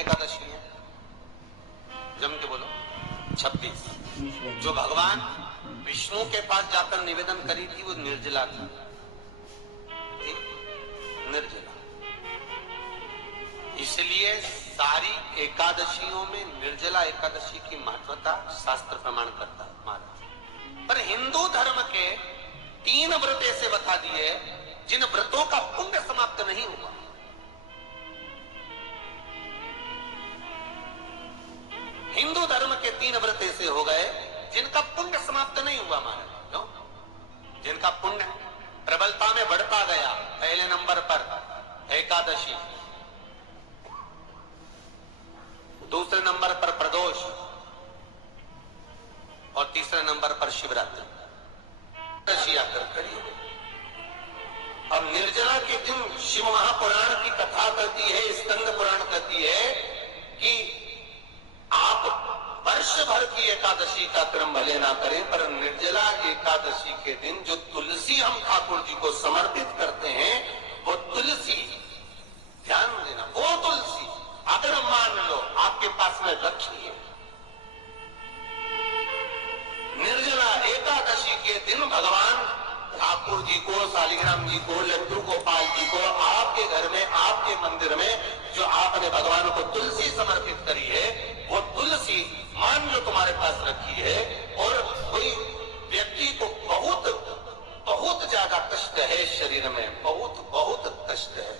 एकादशी है? जम के बोलो। 26। जो भगवान विष्णु के पास जाकर निवेदन करी थी वो निर्जला थी, निर्जला। इसलिए सारी एकादशियों में निर्जला एकादशी की महत्वता शास्त्र प्रमाण करता है महाराज। पर हिंदू धर्म के 3 व्रत ऐसे बता दिए जिन व्रतों का पुण्य समाप्त नहीं हुआ। हिंदू धर्म के 3 व्रत ऐसे हो गए जिनका पुण्य समाप्त नहीं हुआ महाराज। क्यों? जिनका पुण्य प्रबलता में बढ़ता गया। पहले नंबर पर एकादशी, दूसरे नंबर पर प्रदोष और तीसरे नंबर पर शिवरात्रि। आकर करिए। अब निर्जला के दिन शिव महापुराण की कथा कहती है, स्कंद पुराण कहती है कि आप वर्ष भर की एकादशी का क्रम भले ना करें, पर निर्जला एकादशी के दिन जो तुलसी हम ठाकुर जी को समर्पित करते हैं, वो तुलसी, ध्यान देना, वो तुलसी अगर मान लो आपके पास में रखी है, निर्जला एकादशी के दिन भगवान ठाकुर जी को, शालिग्राम जी को, लड्डू गोपाल जी को आपके घर में, आपके मंदिर में जो आपने भगवान को तुलसी समर्पित करी है, वो तुलसी मान लो तुम्हारे पास रखी है और कोई व्यक्ति को बहुत बहुत ज्यादा कष्ट है शरीर में, बहुत बहुत कष्ट है,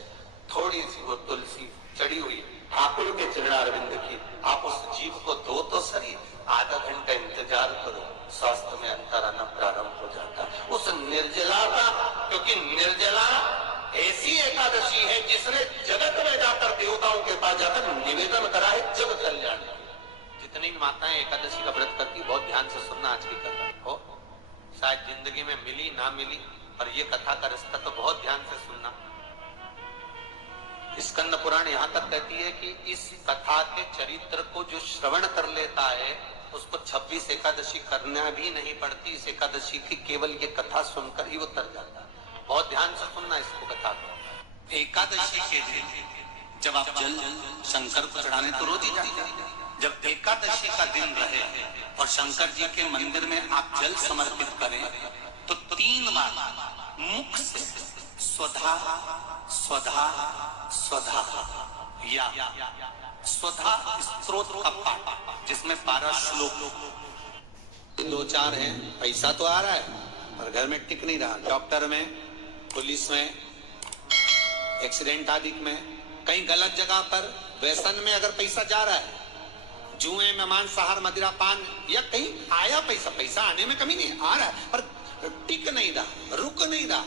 थोड़ी सी वो तुलसी चढ़ी हुई ठाकुर के चरणारविंद की, आप उस जीव को दो तो सही, आधा घंटा इंतजार करो, स्वास्थ्य में अंतर आना प्रारंभ हो जाता है। उस निर्जला का, क्योंकि निर्जला ऐसी एकादशी है जिसने जगत में जाकर देवताओं के पास जाकर निवेदन करा है जग कल्याण। जितनी माताएं एकादशी का व्रत करती, बहुत ध्यान से सुनना आज की कथा हो, शायद जिंदगी में मिली ना मिली, पर ये कथा का रिश्ता तो बहुत ध्यान से सुनना। स्कंद पुराण यहां तक कहती है कि इस कथा के चरित्र को जो श्रवण कर लेता है उसको 26 एकादशी करना भी नहीं पड़ती। इस एकादशी की केवल ये कथा सुनकर ही वो तर जाता है। बहुत ध्यान से सुनना इसको कथा को। एकादशी के दिन जब आप जल शंकर को चढ़ाने तो रोज ही जाते हैं, जब एकादशी का दिन रहे और शंकर जी के मंदिर में आप जल समर्पित करें तो 3 बार मुख से स्वधा स्वधा स्वधा या स्वधा स्तोत्र का पाठ, जिसमें 12 श्लोक, 2-4 हैं। पैसा तो आ रहा है पर घर में टिक नहीं रहा, डॉक्टर में, पुलिस में, एक्सीडेंट आदि में, कहीं गलत जगह पर व्यसन में अगर पैसा जा रहा है, जुए में, मांसाहार, मदिरा पान, या कहीं आया पैसा, पैसा आने में कमी नहीं, आ रहा है पर टिक नहीं रहा, रुक नहीं रहा,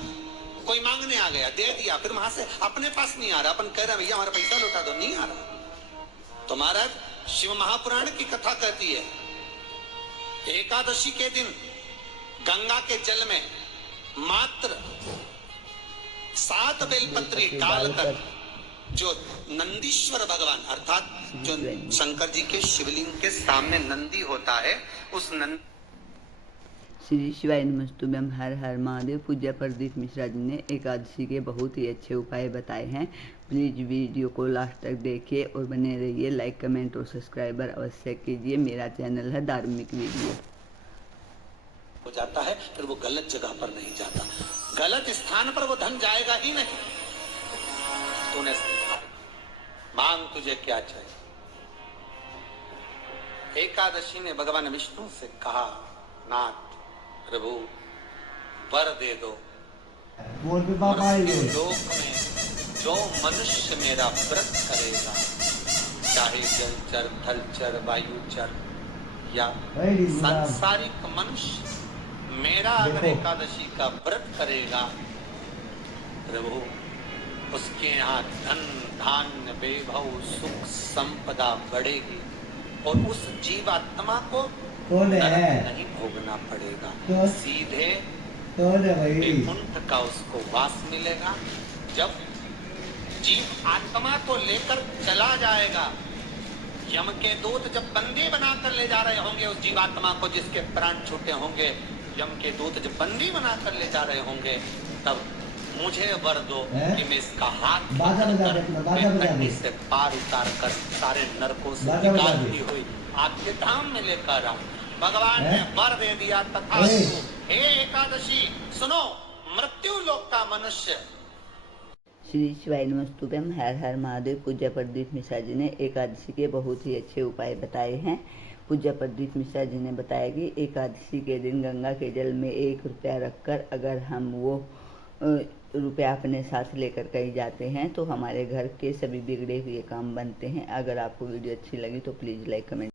कोई मांगने आ गया, दे दिया, फिर वहां से अपने पास नहीं आ रहा, अपन कह रहे भैया हमारा पैसा लौटा दो, नहीं आ रहा। तो महाराज शिव महापुराण की कथा कहती है एकादशी के दिन गंगा के जल में मात्र 7 बेलपत्री डालकर जो नंदीश्वर भगवान अर्थात जो शंकर जी के शिवलिंग के सामने नंदी होता है, उस नंदी श्री शिवाय नमस्तुभ्यम, हर हर महादेव। पूज्य प्रदीप मिश्रा जी ने एकादशी के बहुत ही अच्छे उपाय बताए हैं। प्लीज़ वीडियो को लास्ट तक देखिए और बने रहिए। लाइक, कमेंट और सब्सक्राइबर अवश्य कीजिए। मेरा चैनल है धार्मिक वीडियो। हो जाता है फिर वो गलत जगह पर नहीं जाता, गलत स्थान पर वो धन जाएगा ही नहीं। तूने मांग तुझे क्या चाहिए। एकादशी ने भगवान विष्णु से कहा, नाथ प्रभु वर दे दो, लोक में जो मनुष्य मेरा व्रत करेगा, चाहे जलचर, थलचर, वायुचर या सांसारिक मनुष्य, मेरा अगर एकादशी का व्रत करेगा प्रभु, उसके यहाँ धन धान्य वैभव सुख संपदा बढ़ेगी और उस जीवात्मा को नहीं भोगना पड़ेगा, सीधे वैकुंठ का उसको वास मिलेगा। जब जीव आत्मा को लेकर चला जाएगा, यम के दूत जब बंदी बनाकर ले जा रहे होंगे उस जीवात्मा को, जिसके प्राण छूटे होंगे, यम के दूत जब बंदी बनाकर ले जा रहे होंगे, तब मुझे वर दो हैं? कि मैं इसका हाथ बाजा बजा पकड़कर दे अपना, बाजा मैं बजा कंडी दे। से पार उतार कर सारे नरकों से बाजा बजा निकालती दे। हुई आपके धाम में लेकर आऊं। भगवान हैं? ने वर दे दिया तथा ए! हे एकादशी सुनो, मृत्यु लोक का मनुष्य श्री शिवाय नमस्तुभ्यम। हर हर महादेव। पूज्य प्रदीप मिश्रा जी ने एकादशी के बहुत ही अच्छे उपाय बताए हैं। पूज्य प्रदीप मिश्रा जी ने बताया कि एकादशी के दिन गंगा के जल में 1 रुपया रखकर अगर हम वो रुपया अपने साथ लेकर कहीं जाते हैं तो हमारे घर के सभी बिगड़े हुए काम बनते हैं। अगर आपको वीडियो अच्छी लगी तो प्लीज़ लाइक कमेंट